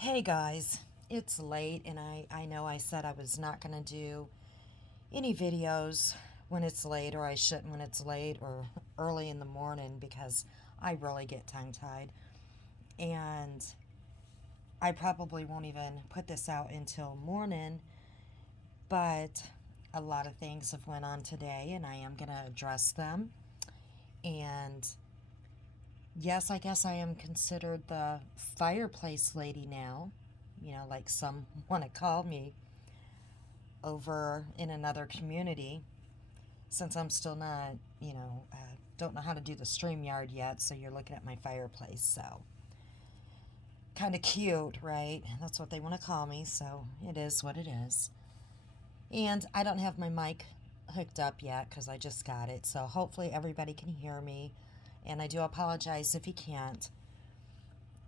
Hey guys, it's late and I know I said I was not going to do any videos when it's late, or I shouldn't when it's late or early in the morning, because I really get tongue tied. And I probably won't even put this out until morning, but a lot of things have went on today and I am going to address them. And yes, I guess I am considered the fireplace lady now, like some want to call me over in another community, since I'm still not, don't know how to do the StreamYard yet, so you're looking at my fireplace. So, kind of cute, right? That's what they want to call me, so it is what it is. And I don't have my mic hooked up yet because I just got it, so hopefully everybody can hear me. And I do apologize if you can't.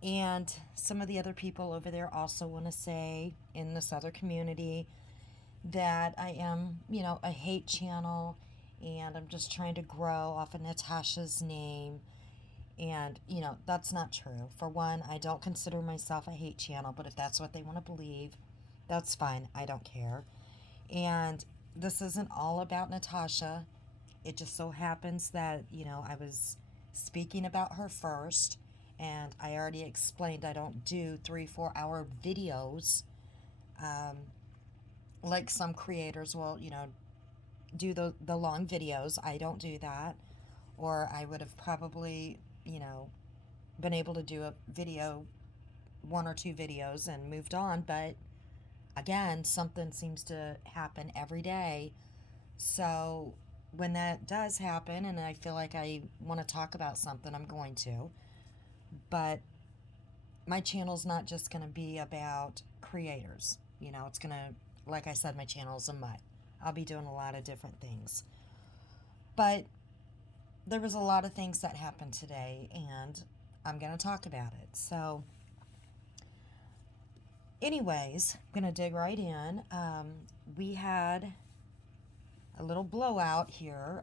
And some of the other people over there also want to say, in this other community, that I am, a hate channel, and I'm just trying to grow off of Natasha's name. And, that's not true. For one, I don't consider myself a hate channel, but if that's what they want to believe, that's fine. I don't care. And this isn't all about Natasha. It just so happens that, I was speaking about her first, and I already explained I don't do 3-4 hour videos like some creators will, do the long videos. I don't do that. Or I would have probably, been able to do a video, one or two videos, and moved on. But again, something seems to happen every day. So when that does happen, and I feel like I want to talk about something, I'm going to. But my channel's not just going to be about creators. It's going to, like I said, my channel's a mutt. I'll be doing a lot of different things. But there was a lot of things that happened today, and I'm going to talk about it. So, anyways, I'm going to dig right in. We had a little blowout here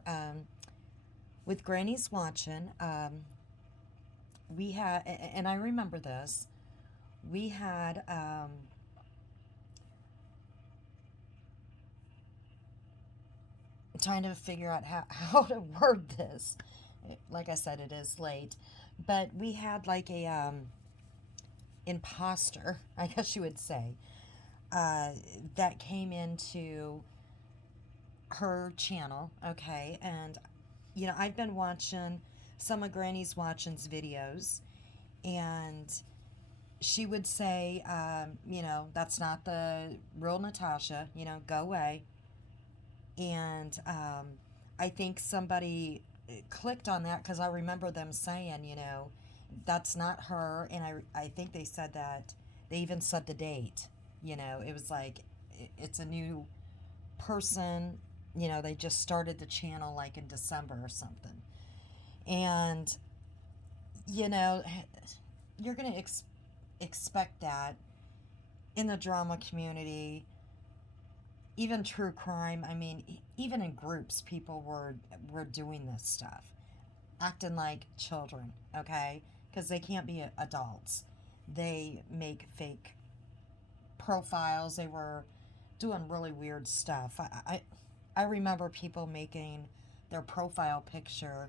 with Granny's watching. We had, and I remember this, we had trying to figure out how to word this. Like I said, it is late, but we had like a impostor, I guess you would say, that came into her channel. Okay, and I've been watching some of Granny's Watching's videos, and she would say, that's not the real Natasha. Go away. And I think somebody clicked on that because I remember them saying, that's not her. And I think they said that, they even said the date. It was like, it's a new person. They just started the channel like in December or something. And, you're going to expect that in the drama community, even true crime. I mean, even in groups, people were doing this stuff, acting like children, okay? Because they can't be adults. They make fake profiles. They were doing really weird stuff. I remember people making their profile picture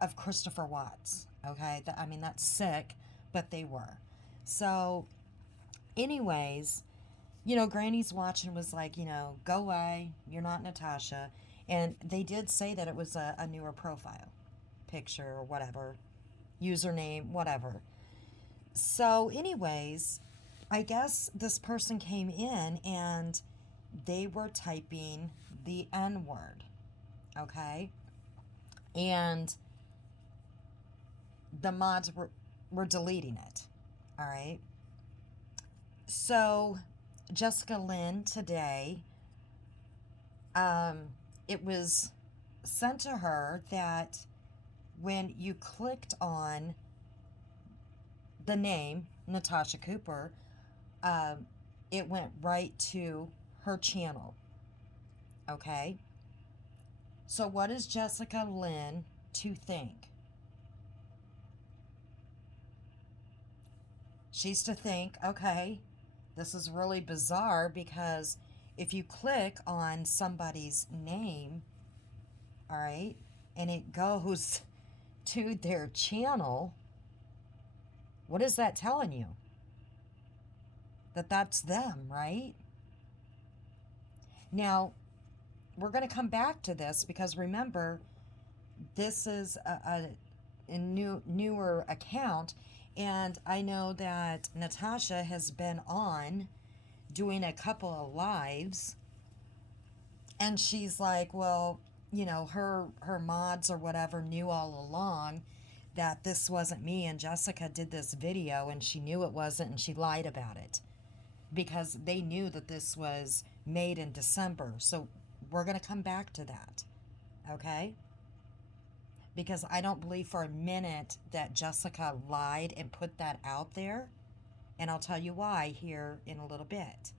of Christopher Watts, okay? I mean, that's sick, but they were. So, anyways, Granny's watching was like, go away, you're not Natasha. And they did say that it was a newer profile picture or whatever, username, whatever. So, anyways, I guess this person came in and they were typing the N word, okay? And the mods were deleting it, all right? So, Jessica Lynn today, it was sent to her that when you clicked on the name Natasha Cooper, it went right to her channel. Okay? So, what is Jessica Lynn to think? she's to think, okay, this is really bizarre because if you click on somebody's name, all right, and it goes to their channel, what is that telling you? That that's them, right? Now, we're going to come back to this because remember, this is a newer account, and I know that Natasha has been on doing a couple of lives, and she's like, well, you know, her mods or whatever knew all along that this wasn't me, and Jessica did this video and she knew it wasn't, and she lied about it because they knew that this was made in December. So we're going to come back to that, okay? Because I don't believe for a minute that Jessica lied and put that out there, and I'll tell you why here in a little bit.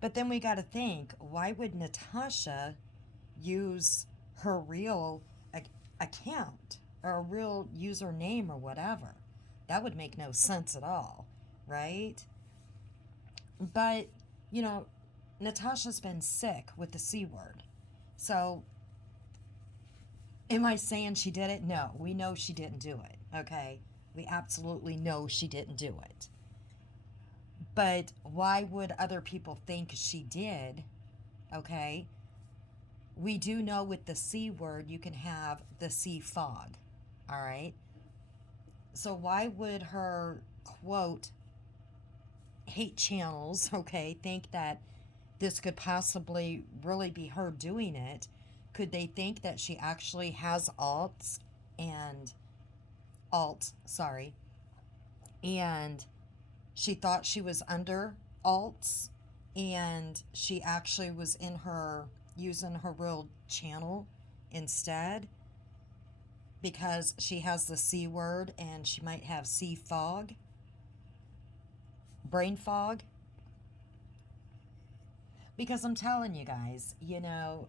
But then we got to think, why would Natasha use her real account or a real username or whatever? That would make no sense at all, right? But, you know, Natasha's been sick with the C word. So, am I saying she did it? No, we know she didn't do it, okay? We absolutely know she didn't do it. But why would other people think she did? Okay. We do know with the C word, you can have the C fog. All right. So why would her, quote, hate channels, okay, think that this could possibly really be her doing it? Could they think that she actually has alts and and she thought she was under alts, and she actually was in her using her real channel instead because she has the C word and she might have C fog, brain fog? Because I'm telling you guys, you know,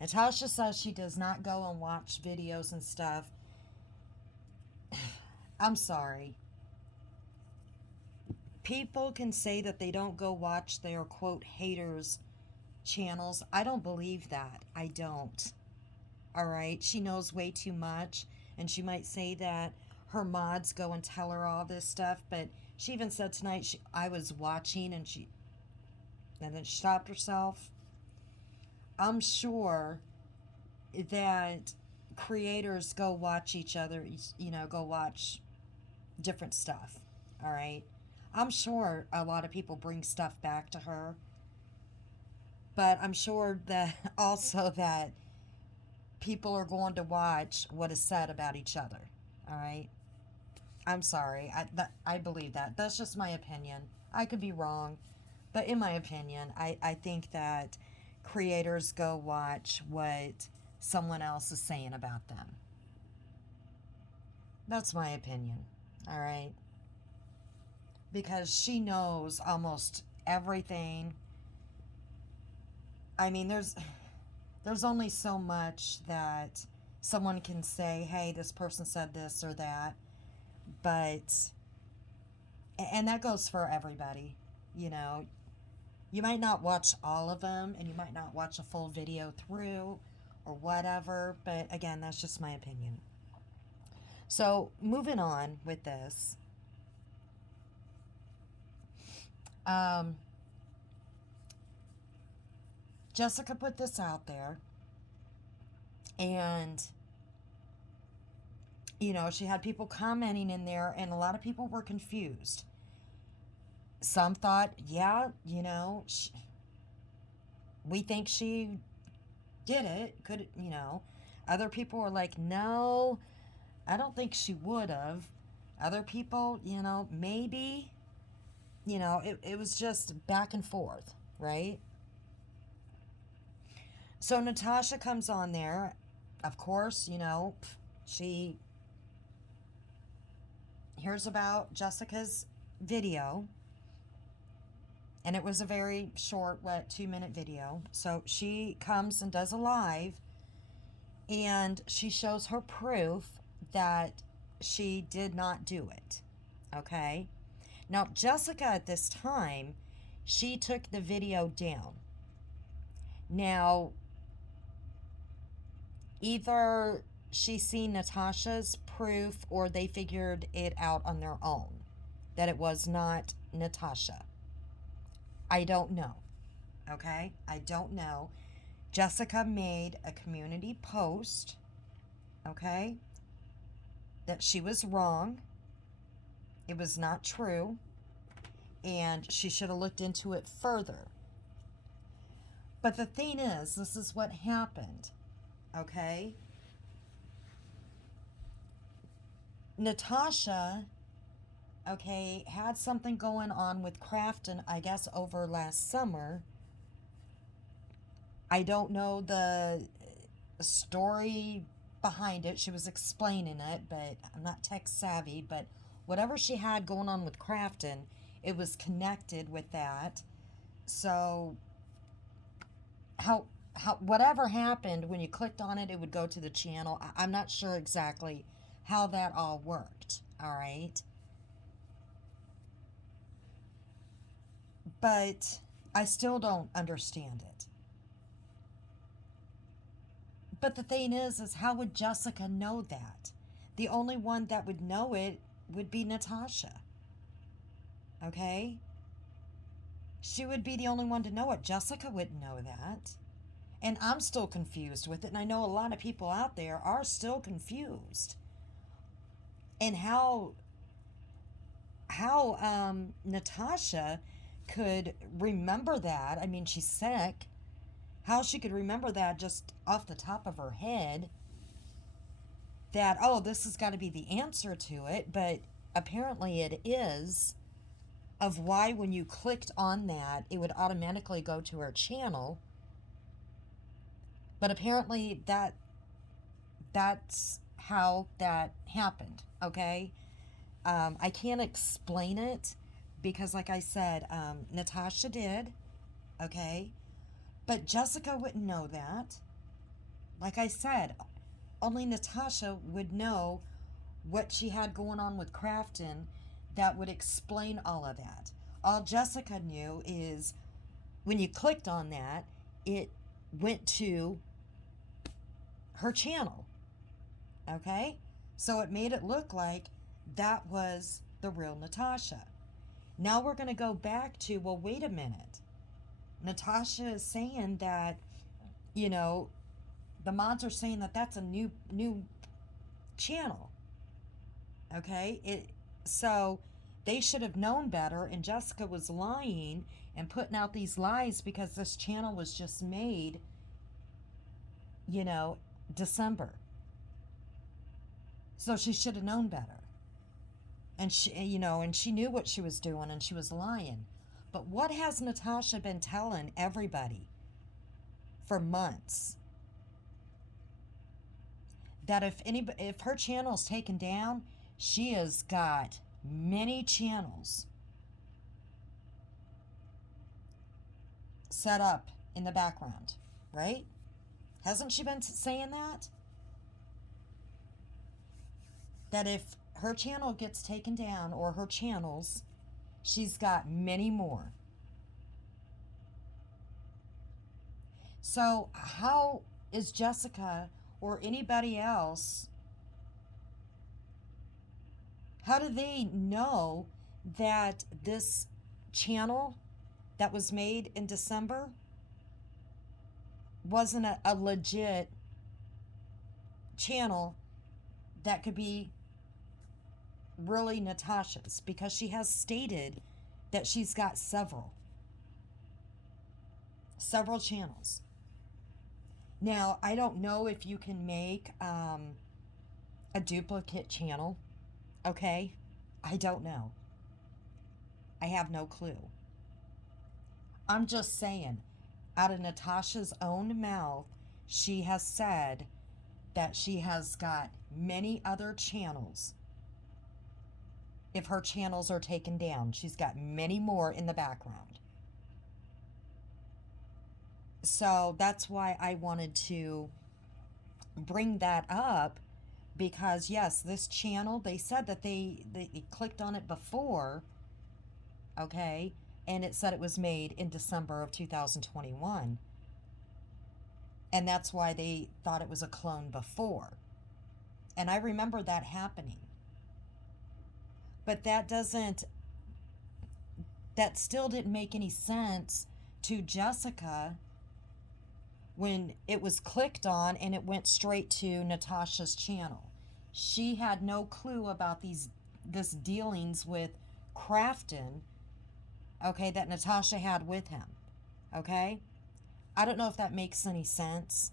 Natasha says she does not go and watch videos and stuff. I'm sorry. People can say that they don't go watch their, quote, haters' channels. I don't believe that. I don't. All right? She knows way too much, and she might say that her mods go and tell her all this stuff, but she even said tonight I was watching, and then she stopped herself. I'm sure that creators go watch each other, you know, go watch different stuff. All right? I'm sure a lot of people bring stuff back to her, but I'm sure that also that people are going to watch what is said about each other. All right? I'm sorry. I believe that. That's just my opinion. I could be wrong, but in my opinion, I think that creators go watch what someone else is saying about them. That's my opinion. All right? Because she knows almost everything. I mean, there's only so much that someone can say, hey, this person said this or that. But, and that goes for everybody, you know. You might not watch all of them, and you might not watch a full video through or whatever, but again, that's just my opinion. So, moving on with this. Jessica put this out there, and you know, she had people commenting in there, and a lot of people were confused. Some thought, yeah, you know, we think she did it, could, you know. Other people were like, no, I don't think she would have. Other people, you know, maybe. You know, it was just back and forth, right? So Natasha comes on there. Of course, you know, she hears about Jessica's video. And it was a very short, 2-minute video. So she comes and does a live. And she shows her proof that she did not do it. Okay? Now, Jessica at this time, she took the video down. Now, either she seen Natasha's proof or they figured it out on their own that it was not Natasha. I don't know. Okay? I don't know. Jessica made a community post, okay, that she was wrong. It was not true. And she should have looked into it further. But the thing is, this is what happened, okay? Natasha, okay, had something going on with Crafton, I guess, over last summer. I don't know the story behind it. She was explaining it, but I'm not tech savvy. But whatever she had going on with Crafton, it was connected with that. So how whatever happened when you clicked on it, it would go to the channel. I'm not sure exactly how that all worked. All right. But I still don't understand it. But the thing is how would Jessica know that? The only one that would know it would be Natasha. Okay? She would be the only one to know it. Jessica wouldn't know that. And I'm still confused with it. And I know a lot of people out there are still confused. And how Natasha could remember that. I mean, she's sick. How she could remember that just off the top of her head, that, oh, this has got to be the answer to it, but apparently it is, of why when you clicked on that, it would automatically go to her channel. But apparently that's how that happened, okay? I can't explain it because, like I said, Natasha did, okay? But Jessica wouldn't know that. Like I said, only Natasha would know what she had going on with Crafton that would explain all of that. All Jessica knew is when you clicked on that, it went to her channel. Okay? So it made it look like that was the real Natasha. Now we're going to go back to, well, wait a minute. Natasha is saying that, the mods are saying that that's a new channel. Okay? So they should have known better, and Jessica was lying and putting out these lies because this channel was just made, December. So she should have known better. And she knew what she was doing, and she was lying. But what has Natasha been telling everybody for months? That if her channel's taken down, she has got many channels set up in the background, right? Hasn't she been saying that? That if her channel gets taken down, or her channels, she's got many more. So how is Jessica or anybody else, how do they know that this channel that was made in December wasn't a legit channel that could be really Natasha's? Because she has stated that she's got several channels. Now, I don't know if you can make a duplicate channel, okay? I don't know. I have no clue. I'm just saying, out of Natasha's own mouth, she has said that she has got many other channels. If her channels are taken down, she's got many more in the background. So that's why I wanted to bring that up, Because yes, this channel, they said that they clicked on it before, okay, and it said it was made in December of 2021, and that's why they thought it was a clone before. And I remember that happening. But that still didn't make any sense to Jessica when it was clicked on and it went straight to Natasha's channel. She had no clue about this dealings with Crafton, okay, that Natasha had with him, okay? I don't know if that makes any sense.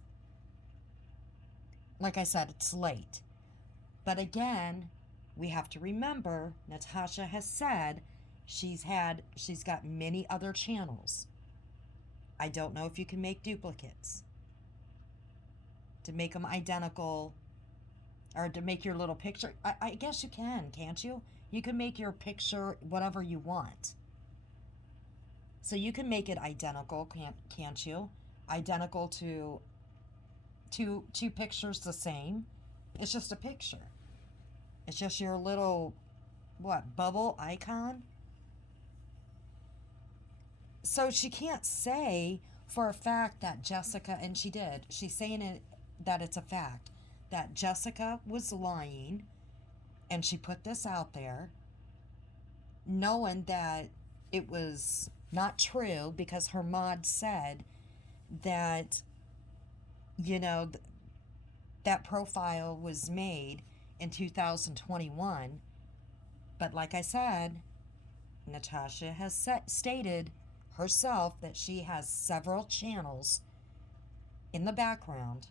Like I said, it's late. But again, we have to remember Natasha has said she's got many other channels. I don't know if you can make duplicates to make them identical, or to make your little picture. I guess you can, can't you? You can make your picture whatever you want. So you can make it identical, can't you? Identical to two pictures the same. It's just a picture. It's just your little, bubble icon? So she can't say for a fact that Jessica, and she did, she's saying it, that it's a fact, that Jessica was lying, and she put this out there knowing that it was not true, because her mod said that, that profile was made in 2021. But like I said, Natasha has stated herself that she has several channels in the background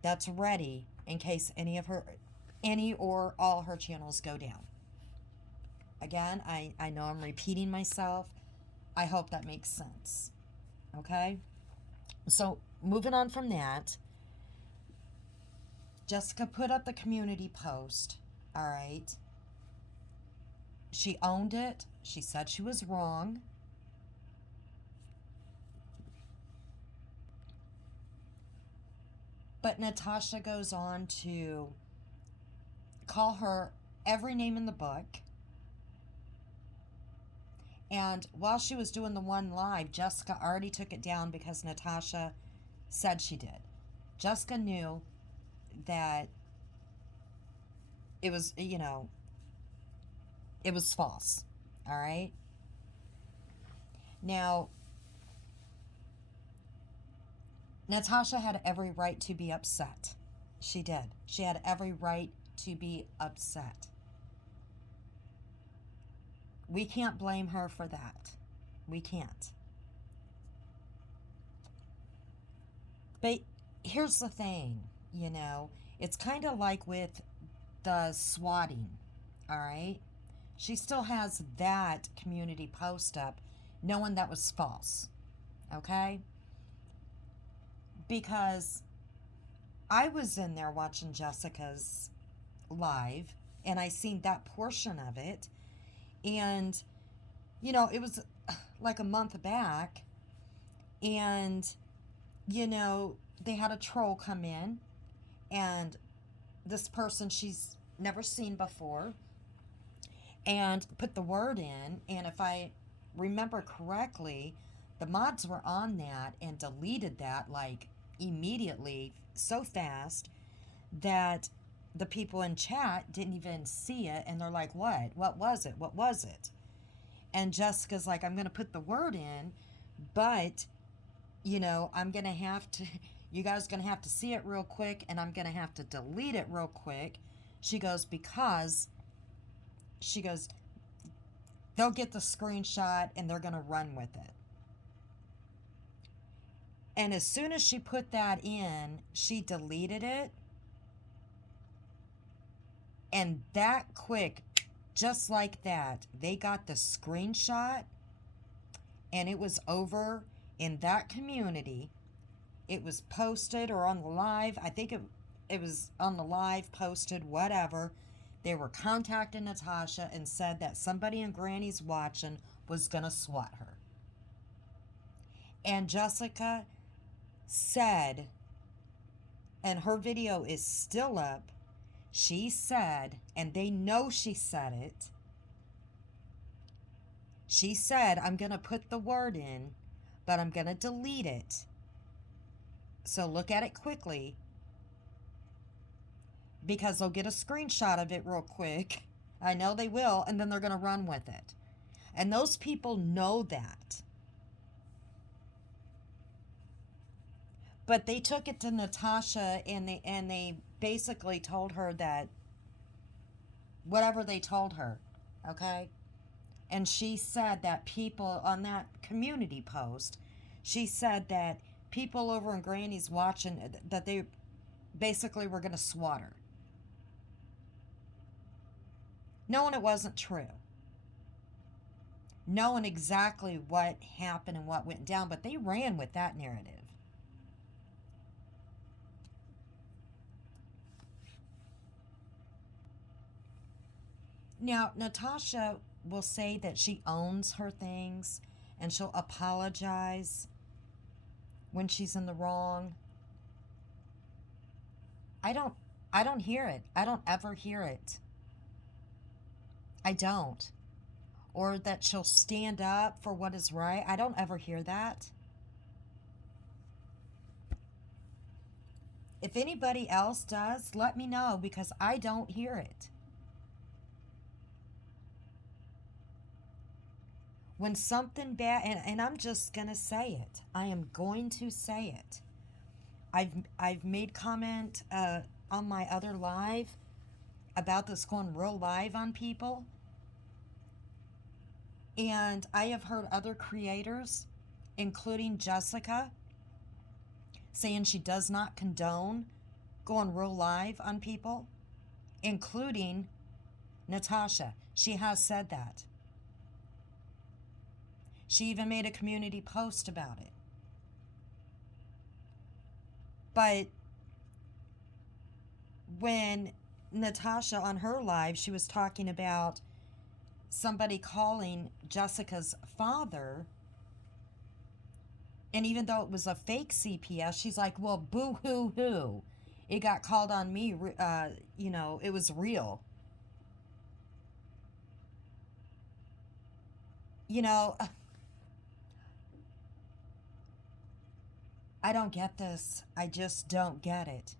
that's ready in case any or all her channels go down. Again, I know I'm repeating myself. I hope that makes sense. Okay? So, moving on from that, Jessica put up the community post, all right? She owned it. She said she was wrong. But Natasha goes on to call her every name in the book. And while she was doing the one live, Jessica already took it down because Natasha said she did. Jessica knew that it was, it was false. All right? Now, Natasha had every right to be upset. She did. She had every right to be upset. We can't blame her for that. We can't. But here's the thing, it's kind of like with the swatting, all right? She still has that community post up knowing that was false, okay? Because I was in there watching Jessica's live, and I seen that portion of it, and it was like a month back, and they had a troll come in, and this person she's never seen before, and put the word in, and if I remember correctly, the mods were on that and deleted that like immediately, so fast that the people in chat didn't even see it, and they're like, what was it? And Jessica's like, I'm gonna put the word in, but I'm gonna have to you guys gonna have to see it real quick, and I'm gonna have to delete it real quick. She goes, they'll get the screenshot and they're gonna run with it. And as soon as she put that in, she deleted it. And that quick, just like that, they got the screenshot, and it was over in that community. It was posted or on the live. I think it was on the live, posted, whatever. They were contacting Natasha and said that somebody in Granny's watching was going to swat her. And Jessica said and her video is still up. She said, and they know she said it, she said, I'm going to put the word in, but I'm going to delete it. So look at it quickly, because they'll get a screenshot of it real quick. I know they will, and then they're going to run with it. And those people know that. But they took it to Natasha, and they basically told her that whatever they told her, okay? And she said that people on that community post, she said that people over in Granny's watching, that they basically were going to swat her. Knowing it wasn't true. Knowing exactly what happened and what went down, but they ran with that narrative. Now, Natasha will say that she owns her things and she'll apologize when she's in the wrong. I don't hear it. I don't ever hear it. I don't. Or that she'll stand up for what is right. I don't ever hear that. If anybody else does, let me know, because I don't hear it. When something bad, and I'm just going to say it. I am going to say it. I've made comment on my other live about this going real live on people. And I have heard other creators, including Jessica, saying she does not condone going real live on people, including Natasha. She has said that. She even made a community post about it. But when Natasha on her live, she was talking about somebody calling Jessica's father, and even though it was a fake CPS, she's like, well, boo-hoo-hoo. It got called on me, it was real. I don't get this. I just don't get it.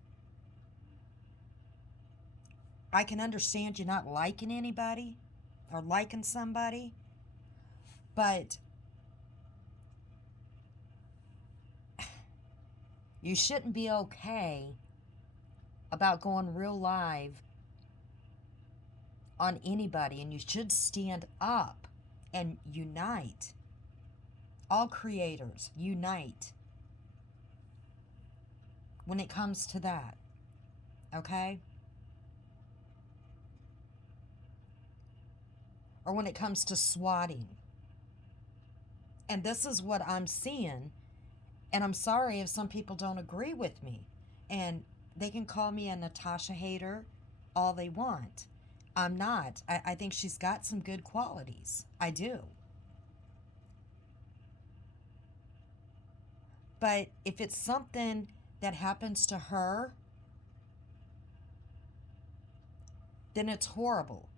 I can understand you not liking anybody or liking somebody, but you shouldn't be okay about going real live on anybody, and you should stand up and unite. All creators, unite when it comes to that, okay? Or when it comes to swatting. And this is what I'm seeing, and I'm sorry if some people don't agree with me, and they can call me a Natasha hater all they want. I'm not. I think she's got some good qualities. I do. But if it's something that happens to her, then it's horrible.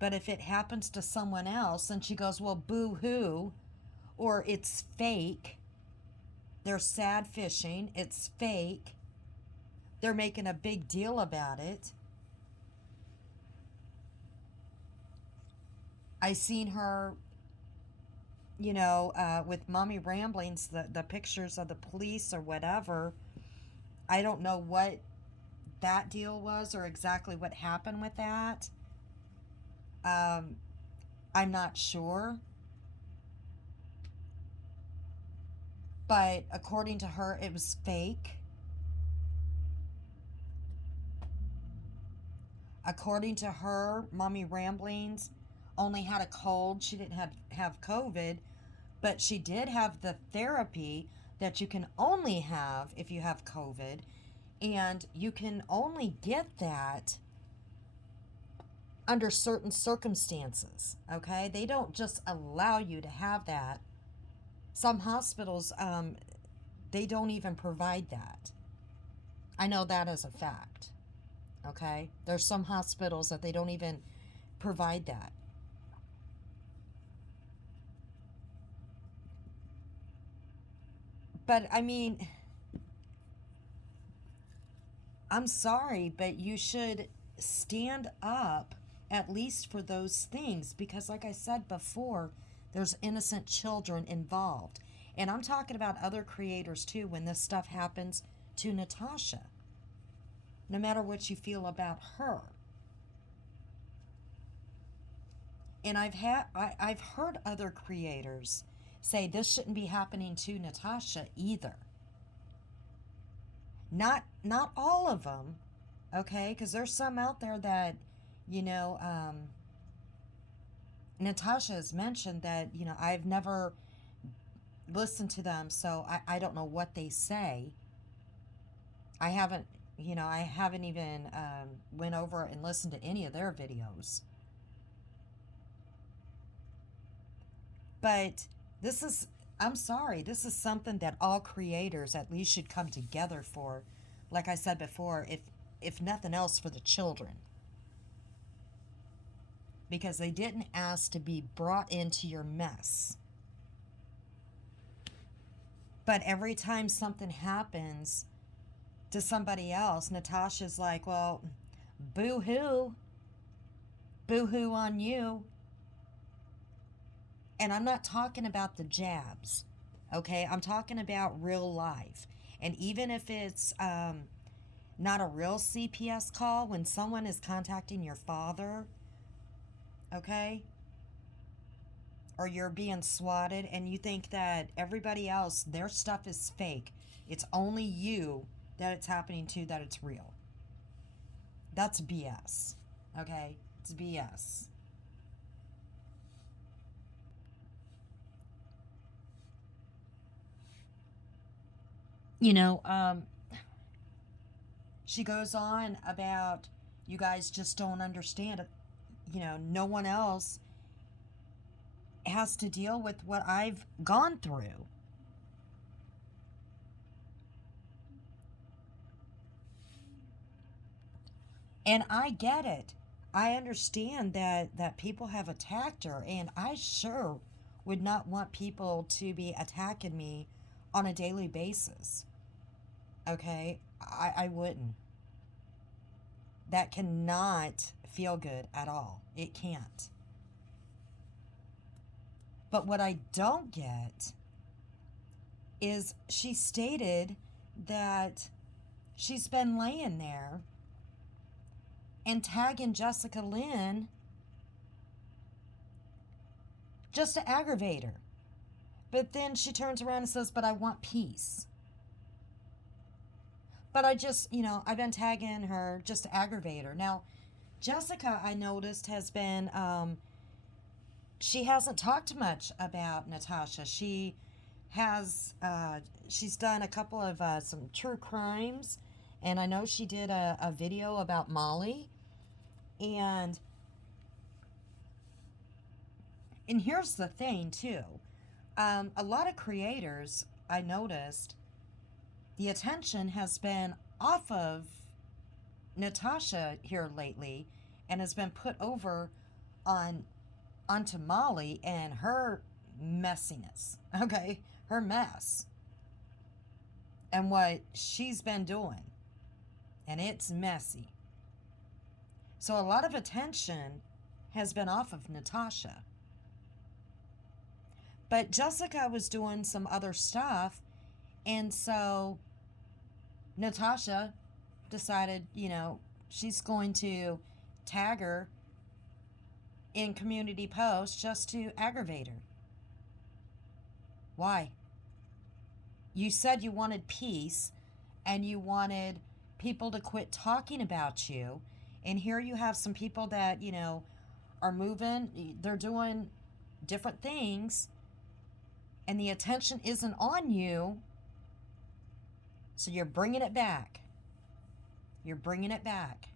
But if it happens to someone else and she goes, well, boo-hoo, or it's fake, they're sad fishing, it's fake, they're making a big deal about it. I seen her, with Mommy Ramblings, the pictures of the police or whatever. I don't know what that deal was or exactly what happened with that. I'm not sure. But according to her, it was fake. According to her, Mommy Ramblings only had a cold. She didn't have COVID, but she did have the therapy that you can only have if you have COVID, and you can only get that under certain circumstances, okay? They don't just allow you to have that. Some hospitals, they don't even provide that. I know that as a fact. Okay? There's some hospitals that they don't even provide that. But I mean, I'm sorry, but you should stand up at least for those things because, like I said before, there's innocent children involved. And I'm talking about other creators too when this stuff happens to Natasha, no matter what you feel about her. And I've heard other creators say this shouldn't be happening to Natasha either. Not all of them, okay? Because there's some out there that, you know, Natasha has mentioned that, you know, I've never listened to them, so I don't know what they say. I haven't, you know, I haven't even went over and listened to any of their videos. But this is, I'm sorry, this is something that all creators at least should come together for. Like I said before, if nothing else, for the children. Because they didn't ask to be brought into your mess. But every time something happens to somebody else, Natasha's like, well, boo-hoo. Boo-hoo on you. And I'm not talking about the jabs, okay? I'm talking about real life. And even if it's not a real CPS call, when someone is contacting your father, okay, or you're being swatted and you think that everybody else, their stuff is fake, it's only you that it's happening to, that it's real. That's BS, okay? It's BS. You know, she goes on about, you guys just don't understand it. You know, no one else has to deal with what I've gone through. And I get it. I understand that people have attacked her, and I sure would not want people to be attacking me on a daily basis. Okay? I wouldn't. That cannot feel good at all. It can't. But what I don't get is she stated that she's been laying there and tagging Jessica Lynn just to aggravate her. But then she turns around and says, but I want peace. But I just, you know, I've been tagging her just to aggravate her. Now, Jessica, I noticed, has been, she hasn't talked much about Natasha. She has, she's done a couple of some true crimes. And I know she did a video about Molly. And here's the thing, too. A lot of creators, I noticed, the attention has been off of Natasha here lately and has been put over onto Molly and her messiness, okay? Her mess and what she's been doing. And it's messy. So a lot of attention has been off of Natasha. But Jessica was doing some other stuff, and so Natasha decided, you know, she's going to tag her in community posts just to aggravate her. Why? You said you wanted peace and you wanted people to quit talking about you. And here you have some people that, you know, are moving, they're doing different things, and the attention isn't on you. So you're bringing it back. You're bringing it back.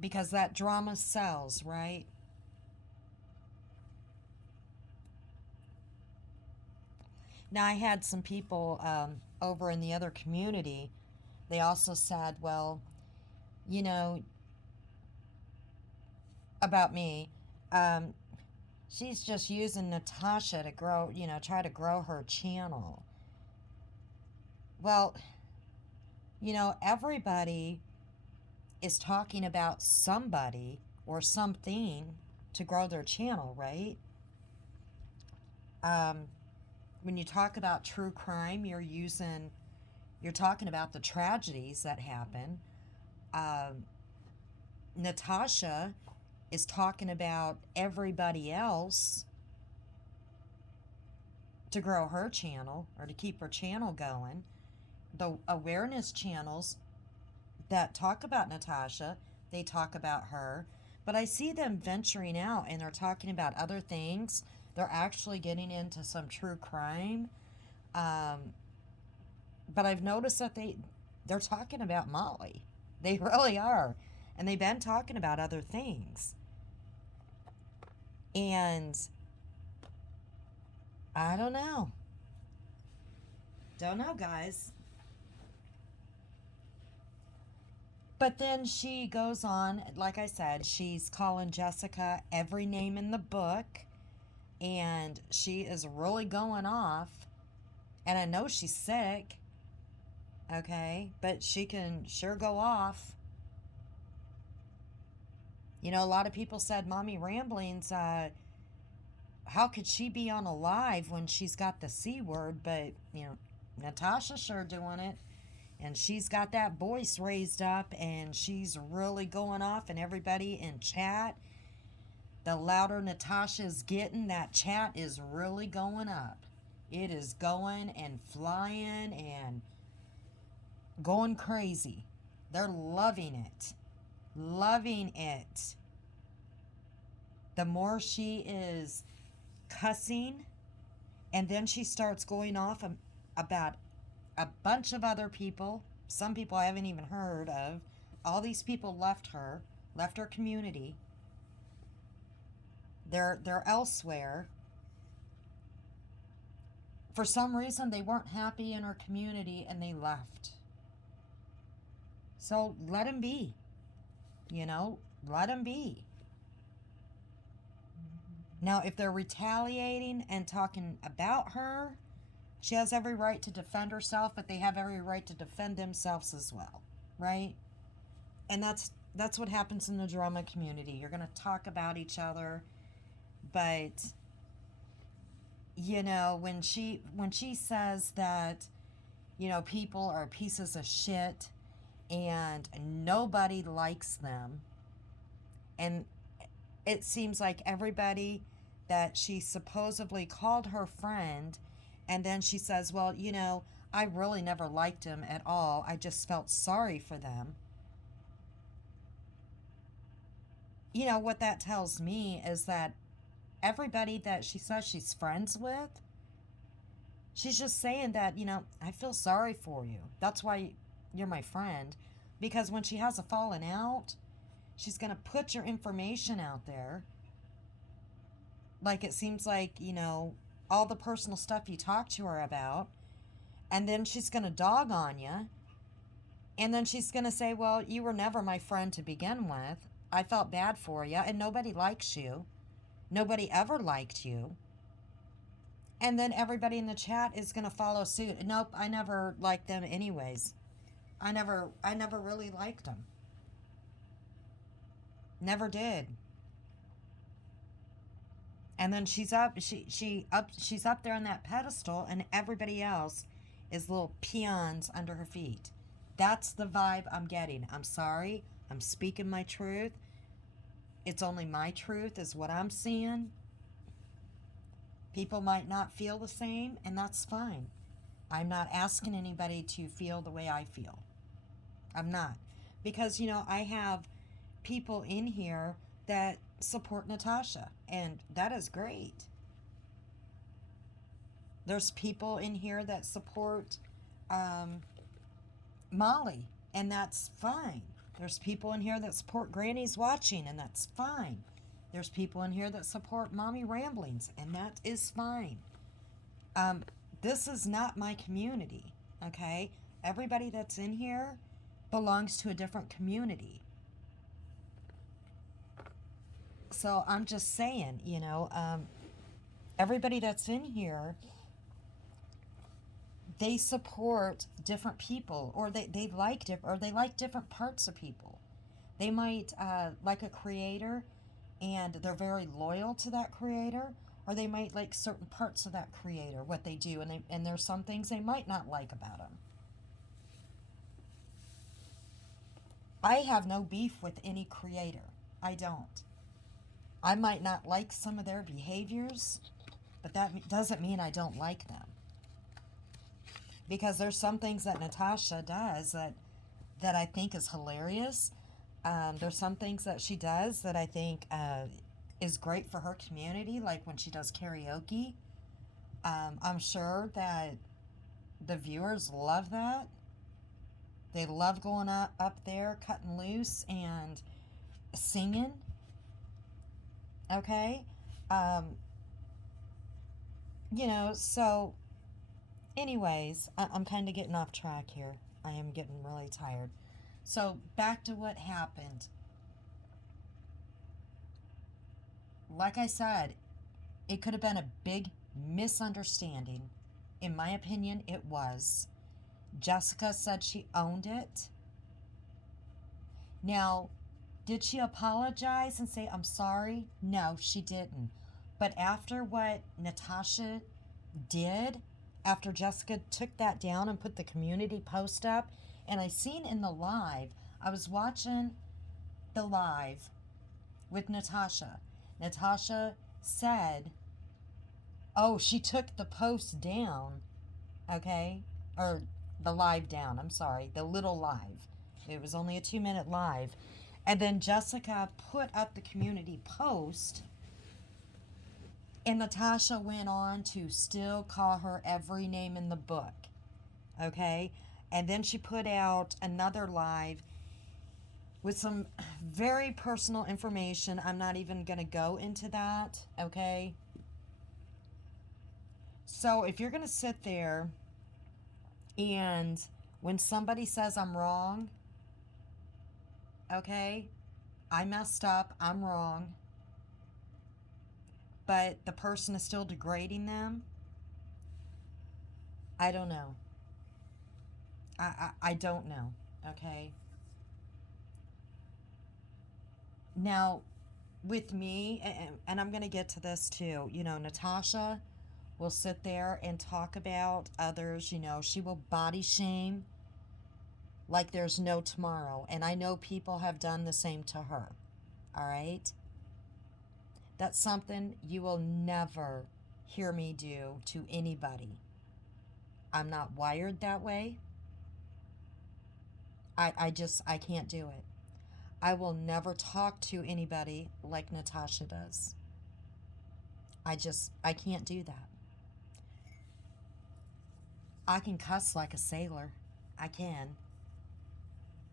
Because that drama sells, right? Now, I had some people over in the other community, they also said, well, you know, about me, um, she's just using Natasha to grow, try to grow her channel. Well, everybody is talking about somebody or something to grow their channel, right? Um, when you talk about true crime, you're talking about the tragedies that happen. Um, Natasha is talking about everybody else to grow her channel or to keep her channel going. The awareness channels that talk about Natasha, they talk about her, but I see them venturing out and they're talking about other things. They're actually getting into some true crime. But I've noticed that they're talking about Molly. They really are. And they've been talking about other things. And I don't know. Don't know, guys. But then she goes on, like I said, she's calling Jessica every name in the book. And she is really going off. And I know she's sick. Okay? But she can sure go off. A lot of people said Mommy Ramblings, how could she be on a live when she's got the C word? But, Natasha's sure doing it. And she's got that voice raised up and she's really going off, and everybody in chat, the louder Natasha's getting, that chat is really going up. It is going and flying and going crazy. They're loving it. Loving it. The more she is cussing, and then she starts going off about a bunch of other people, some people I haven't even heard of. All these people left her community. They're elsewhere. For some reason, they weren't happy in her community and they left. So let them be. Let them be. Now, if they're retaliating and talking about her, she has every right to defend herself, but they have every right to defend themselves as well, right? And that's what happens in the drama community. You're going to talk about each other, but when she says that people are pieces of shit and nobody likes them, and it seems like everybody that she supposedly called her friend, and then she says, well, I really never liked him at all. I just felt sorry for them. What that tells me is that everybody that she says she's friends with, she's just saying that, I feel sorry for you. That's why you're my friend. Because when she has a falling out, she's going to put your information out there. Like it seems like, all the personal stuff you talk to her about. And then she's going to dog on you. And then she's going to say, well, you were never my friend to begin with. I felt bad for you. And nobody likes you. Nobody ever liked you. And then everybody in the chat is going to follow suit. Nope, I never liked them anyways. I never really liked them. Never did. And then she's up there on that pedestal, and everybody else is little peons under her feet. That's the vibe I'm getting. I'm sorry. I'm speaking my truth. It's only my truth is what I'm seeing. People might not feel the same, and that's fine. I'm not asking anybody to feel the way I feel. I'm not. Because, I have people in here that support Natasha, and that is great. There's people in here that support Molly, and that's fine. There's people in here that support Granny's Watching, and that's fine. There's people in here that support Mommy Ramblings, and that is fine. This is not my community, okay? Everybody that's in here belongs to a different community. So I'm just saying, everybody that's in here, they support different people, or they like different parts of people. They might like a creator, and they're very loyal to that creator, or they might like certain parts of that creator, what they do, and there's some things they might not like about them. I have no beef with any creator. I don't. I might not like some of their behaviors, but that doesn't mean I don't like them. Because there's some things that Natasha does that I think is hilarious. There's some things that she does that I think is great for her community, like when she does karaoke. I'm sure that the viewers love that. They love going up there, cutting loose, and singing. Okay? Um, so, anyways, I'm kind of getting off track here. I am getting really tired. So, back to what happened. Like I said, it could have been a big misunderstanding. In my opinion, it was. Jessica said she owned it. Now, did she apologize and say, I'm sorry? No, she didn't. But after what Natasha did, after Jessica took that down and put the community post up, and I seen in the live, I was watching the live with Natasha. Natasha said, oh, she took the post down, okay? Or the live down, I'm sorry, the little live. It was only a 2-minute live. And then Jessica put up the community post, and Natasha went on to still call her every name in the book, okay? And then she put out another live with some very personal information. I'm not even going to go into that, okay? So if you're going to sit there and when somebody says I'm wrong, okay, I messed up, I'm wrong, but the person is still degrading them, I don't know. I don't know, okay? Now, with me, and I'm going to get to this too, Natasha will sit there and talk about others, she will body shame like there's no tomorrow. And I know people have done the same to her, all right? That's something you will never hear me do to anybody. I'm not wired that way. I can't do it. I will never talk to anybody like Natasha does. I can't do that. I can cuss like a sailor. I can.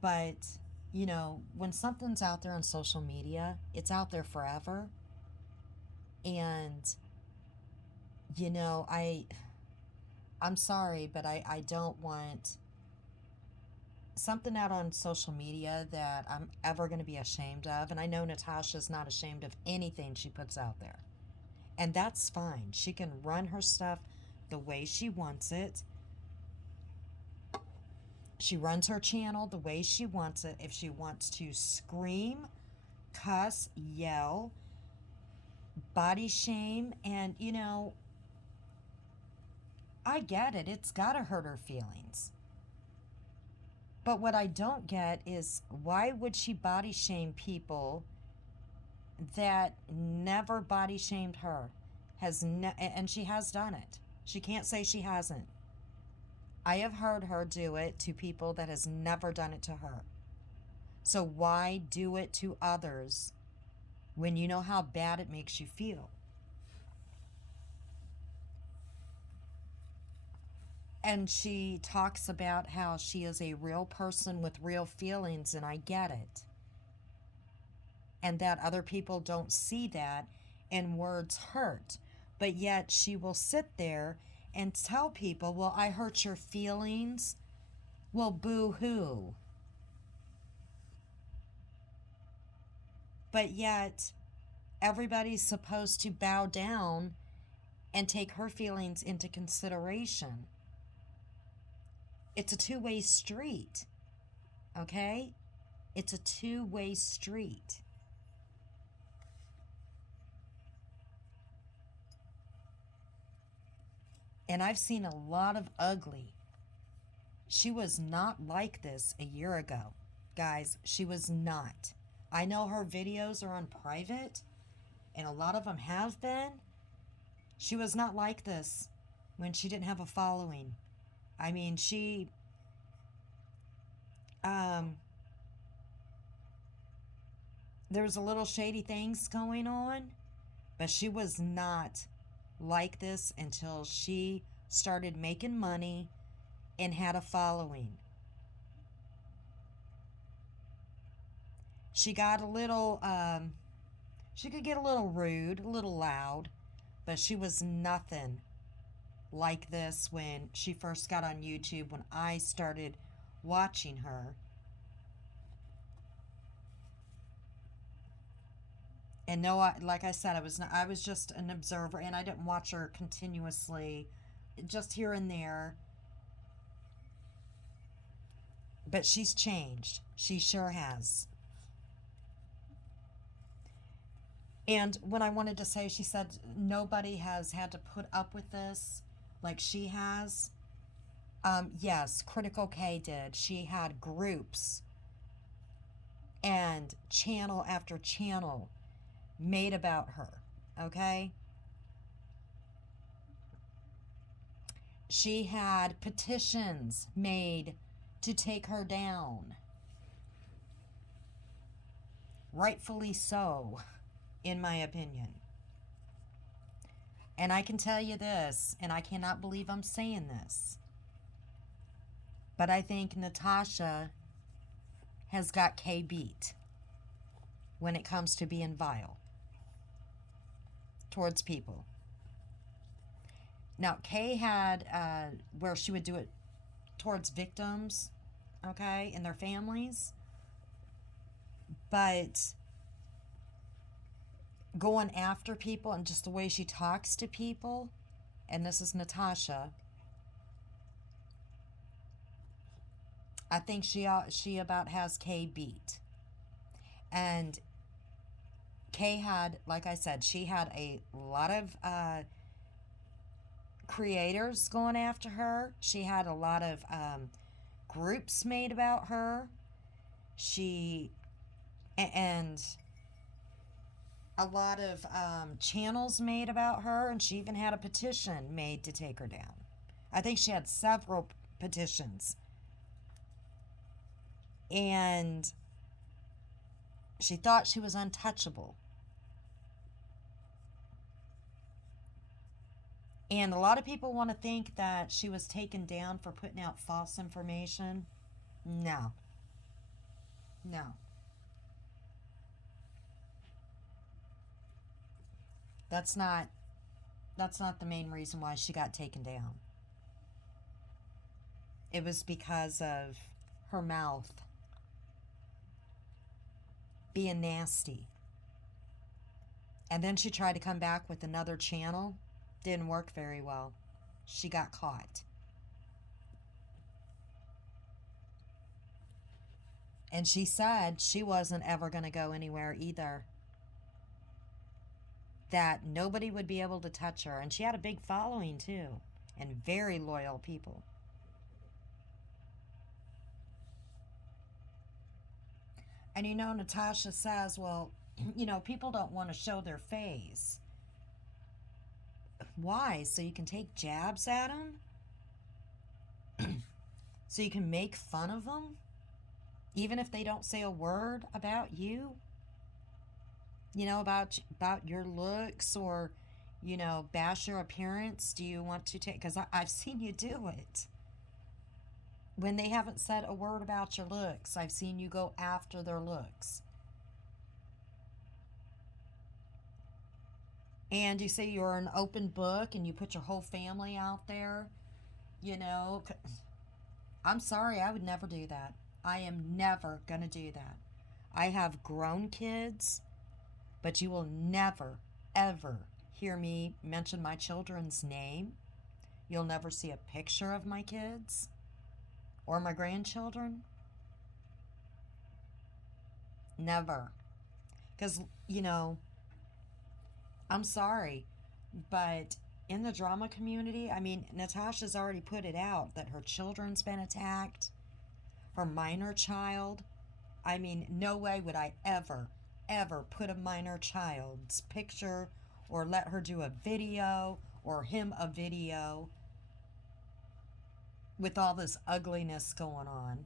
But, when something's out there on social media, it's out there forever. And, I'm sorry, but I don't want something out on social media that I'm ever going to be ashamed of. And I know Natasha's not ashamed of anything she puts out there. And that's fine. She can run her stuff the way she wants it. She runs her channel the way she wants it. If she wants to scream, cuss, yell, body shame, and, I get it. It's got to hurt her feelings. But what I don't get is why would she body shame people that never body shamed her? And she has done it. She can't say she hasn't. I have heard her do it to people that has never done it to her. So why do it to others when you know how bad it makes you feel? And she talks about how she is a real person with real feelings, and I get it. And that other people don't see that, and words hurt. But yet she will sit there and tell people, well, I hurt your feelings. Well, boo-hoo. But yet, everybody's supposed to bow down and take her feelings into consideration. It's a two-way street, okay? It's a two-way street. And I've seen a lot of ugly. She was not like this a year ago. Guys, she was not. I know her videos are on private, and a lot of them have been. She was not like this when she didn't have a following. I mean, there was a little shady things going on, but she was not like this until she started making money and had a following. She got a little, she could get a little rude, a little loud, but she was nothing like this when she first got on YouTube, when I started watching her. And no, like I said, I was just an observer, and I didn't watch her continuously, just here and there. But she's changed. She sure has. And when I wanted to say, she said nobody has had to put up with this like she has. Yes, Critical K did. She had groups and channel after channel made about her, okay? She had petitions made to take her down. Rightfully so, in my opinion. And I can tell you this, and I cannot believe I'm saying this, but I think Natasha has got Kay beat when it comes to being vile towards people. Now, Kay had where she would do it towards victims, okay, and their families, but going after people and just the way she talks to people, and this is Natasha, I think she about has Kay beat. And Kay had, like I said, she had a lot of creators going after her. She had a lot of groups made about her. And a lot of channels made about her, and she even had a petition made to take her down. I think she had several petitions. And she thought she was untouchable. And a lot of people want to think that she was taken down for putting out false information. No. No. That's not the main reason why she got taken down. It was because of her mouth being nasty. And then she tried to come back with another channel. Didn't work very well. She got caught. And she said she wasn't ever going to go anywhere either. That nobody would be able to touch her. And she had a big following too. And very loyal people. And Natasha says, well, people don't want to show their face. Why? So you can take jabs at them? So you can make fun of them? Even if they don't say a word about you? About your looks, or, bash your appearance? Do you want to take... Because I've seen you do it. When they haven't said a word about your looks, I've seen you go after their looks. And you say you're an open book and you put your whole family out there, you know. I'm sorry, I would never do that. I am never going to do that. I have grown kids, but you will never, ever hear me mention my children's name. You'll never see a picture of my kids or my grandchildren. Never. Because, you know, I'm sorry, but in the drama community, I mean, Natasha's already put it out that her children's been attacked, her minor child. I mean, no way would I ever, ever put a minor child's picture or let her do a video or him a video with all this ugliness going on.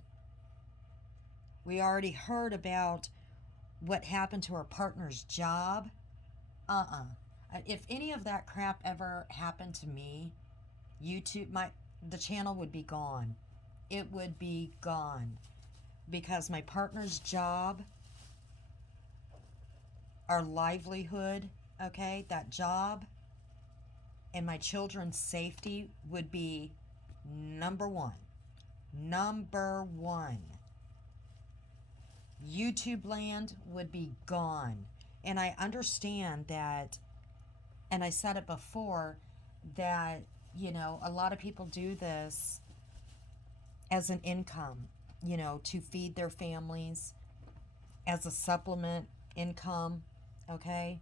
We already heard about what happened to her partner's job. If any of that crap ever happened to me, the channel would be gone. It would be gone because my partner's job, our livelihood, okay, that job, and my children's safety would be number one. Number one. YouTube land would be gone. And I understand that, and I said it before, that, you know, a lot of people do this as an income, you know, to feed their families, as a supplement income, okay?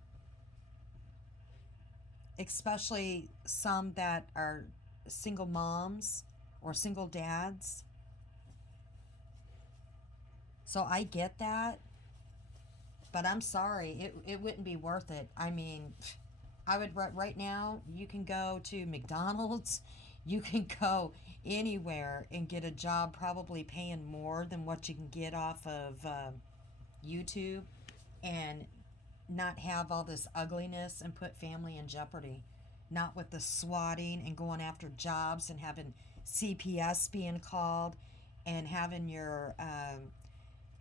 Especially some that are single moms or single dads. So I get that, but I'm sorry, it wouldn't be worth it. I mean, I would, right now, you can go to McDonald's, you can go anywhere and get a job probably paying more than what you can get off of YouTube, and not have all this ugliness and put family in jeopardy. Not with the swatting and going after jobs and having CPS being called and having your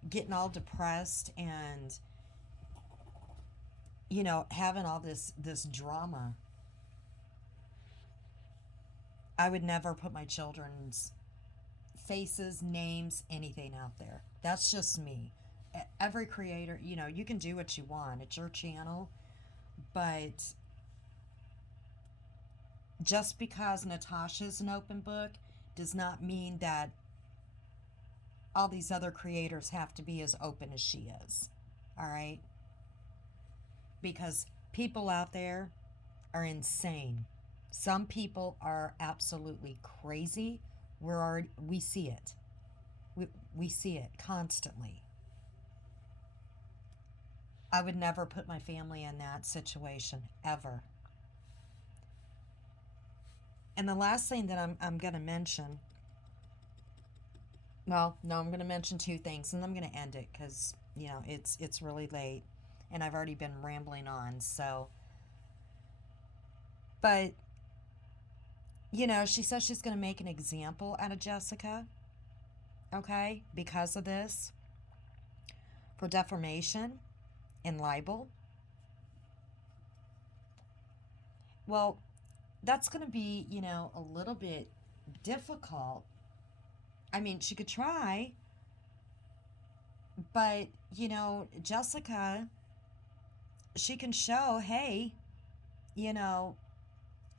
getting all depressed and, you know, having all this drama. I would never put my children's faces, names, anything out there. That's just me. Every creator, you know, you can do what you want. It's your channel. But just because Natasha's an open book does not mean that all these other creators have to be as open as she is. All right? Because people out there are insane. Some people are absolutely crazy. We see it. We see it constantly. I would never put my family in that situation, ever. And the last thing that I'm going to mention, well, no, I'm going to mention two things, and I'm going to end it because, you know, it's really late, and I've already been rambling on, so. But, you know, she says she's going to make an example out of Jessica, okay, because of this, for defamation and libel. Well, that's going to be, you know, a little bit difficult. I mean, she could try, but, you know, Jessica, she can show, hey, you know,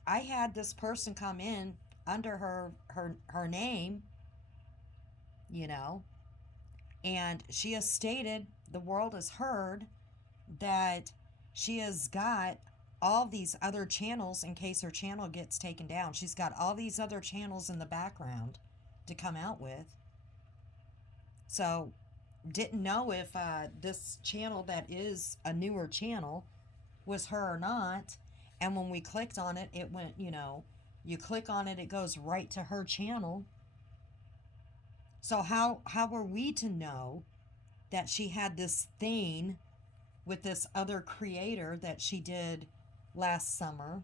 I had this person come in under her name, you know, and she has stated, the world has heard, that she has got all these other channels in case her channel gets taken down. She's got all these other channels in the background to come out with. So, didn't know if this channel that is a newer channel was her or not. And when we clicked on it, it went, you know, you click on it, it goes right to her channel. So how were we to know that she had this thing with this other creator that she did last summer?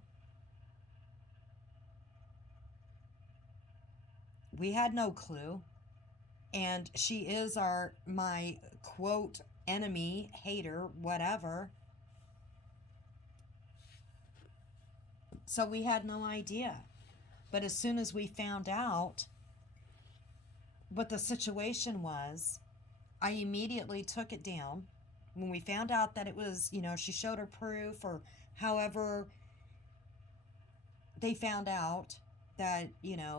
We had no clue. And she is my quote enemy, hater, whatever. So we had no idea. But as soon as we found out what the situation was, I immediately took it down. When we found out that it was, she showed her proof, or however they found out that,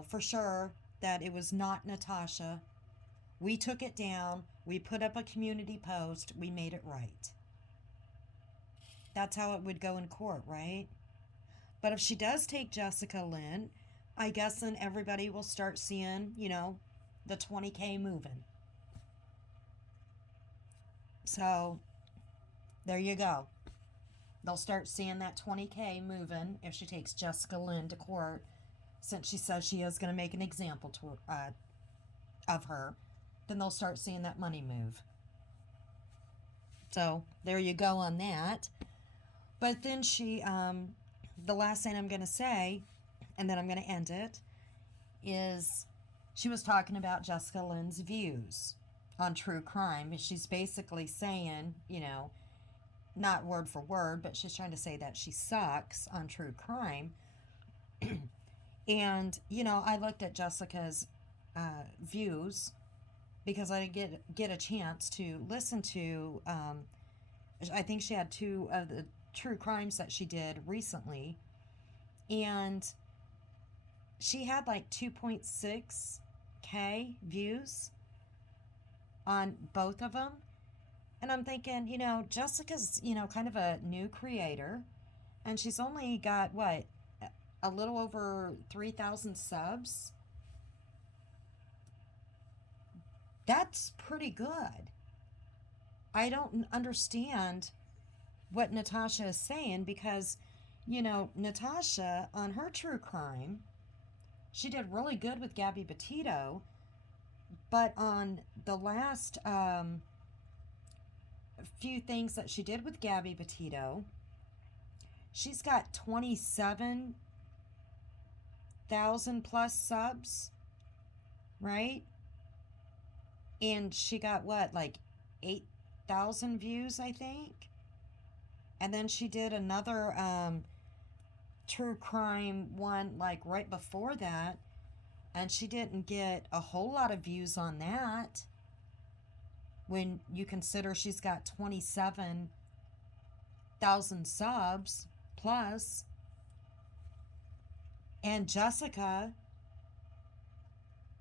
for sure that it was not Natasha, we took it down. We put up a community post. We made it right. That's how it would go in court, right? But if she does take Jessica Lynn, I guess then everybody will start seeing, the 20K moving. So there you go. They'll start seeing that 20K moving if she takes Jessica Lynn to court, since she says she is going to make an example of her. Then they'll start seeing that money move. So there you go on that. But then the last thing I'm going to say, and then I'm going to end it, is she was talking about Jessica Lynn's views on true crime. And she's basically saying, not word for word, but she's trying to say that she sucks on true crime. And, I looked at Jessica's views because I didn't get a chance to listen to, I think she had 2 of the true crimes that she did recently. And she had like 2.6K views on both of them. And I'm thinking, Jessica's, kind of a new creator. And she's only got, a little over 3,000 subs? That's pretty good. I don't understand what Natasha is saying because, Natasha, on her true crime, she did really good with Gabby Petito. But on the last few things that she did with Gabby Petito, she's got 27,000 plus subs, right? And she got like 8,000 views, I think. And then she did another true crime one like right before that, and she didn't get a whole lot of views on that when you consider she's got 27,000 subs plus. And Jessica,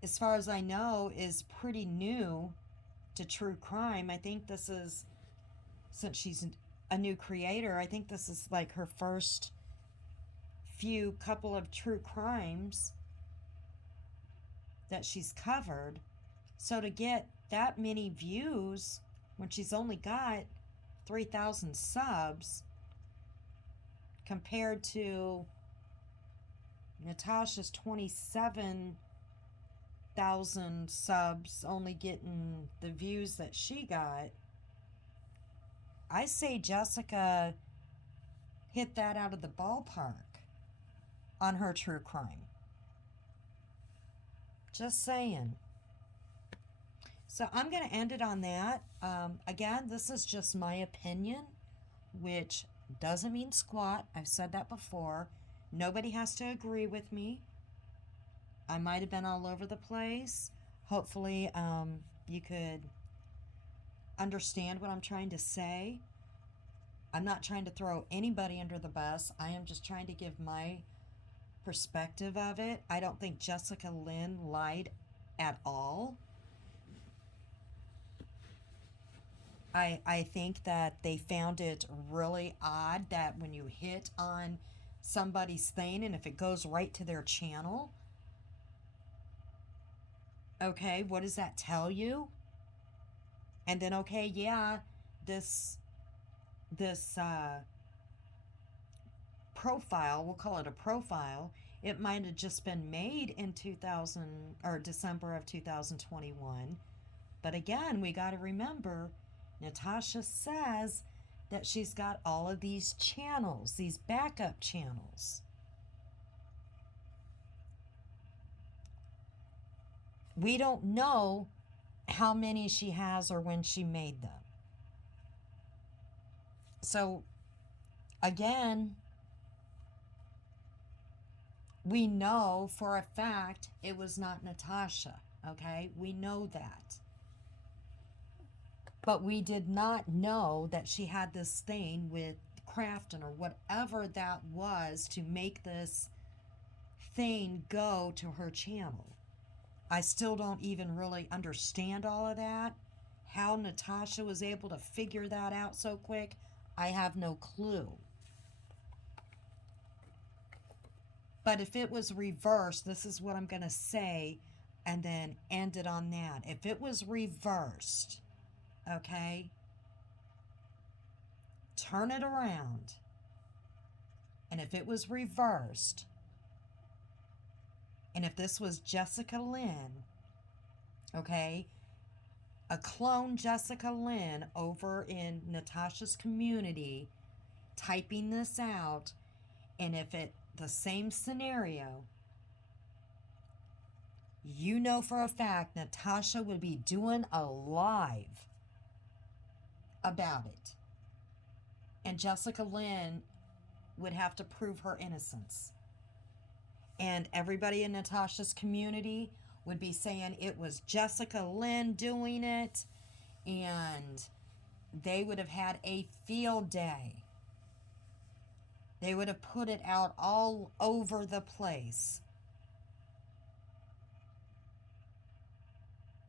as far as I know, is pretty new to true crime. I think this is, since she's a new creator, I think this is like her first few couple of true crimes that she's covered. So to get that many views when she's only got 3,000 subs compared to Natasha's 27,000 subs, only getting the views that she got, I say Jessica hit that out of the ballpark on her true crime. Just saying. So I'm going to end it on that. Again, this is just my opinion, which doesn't mean squat. I've said that before. Nobody has to agree with me. I might have been all over the place. Hopefully, you could understand what I'm trying to say. I'm not trying to throw anybody under the bus. I am just trying to give my perspective of it. I don't think Jessica Lynn lied at all. I think that they found it really odd that when you hit on somebody's thing and if it goes right to their channel, okay, what does that tell you? And then, okay, yeah, this profile, we'll call it a profile, it might have just been made in December of 2021. But again, we got to remember, Natasha says that she's got all of these channels, these backup channels. We don't know how many she has or when she made them. So, again, We know for a fact it was not Natasha, okay? We know that. But we did not know that she had this thing with Crafton or whatever that was to make this thing go to her channel. I still don't even really understand all of that. How Natasha was able to figure that out so quick, I have no clue. But if it was reversed, this is what I'm going to say and then end it on that. If it was reversed, okay, turn it around. And if it was reversed, and if this was Jessica Lynn, okay, a clone Jessica Lynn over in Natasha's community typing this out, and if it the same scenario, you know for a fact Natasha would be doing a live about it. And Jessica Lynn would have to prove her innocence. And everybody in Natasha's community would be saying it was Jessica Lynn doing it. And they would have had a field day. They would have put it out all over the place.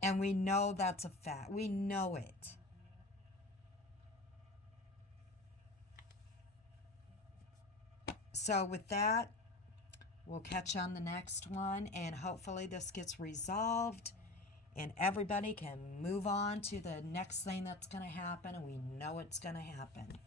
And we know that's a fact. We know it. So with that, we'll catch you on the next one. And hopefully this gets resolved. And everybody can move on to the next thing that's going to happen. And we know it's going to happen.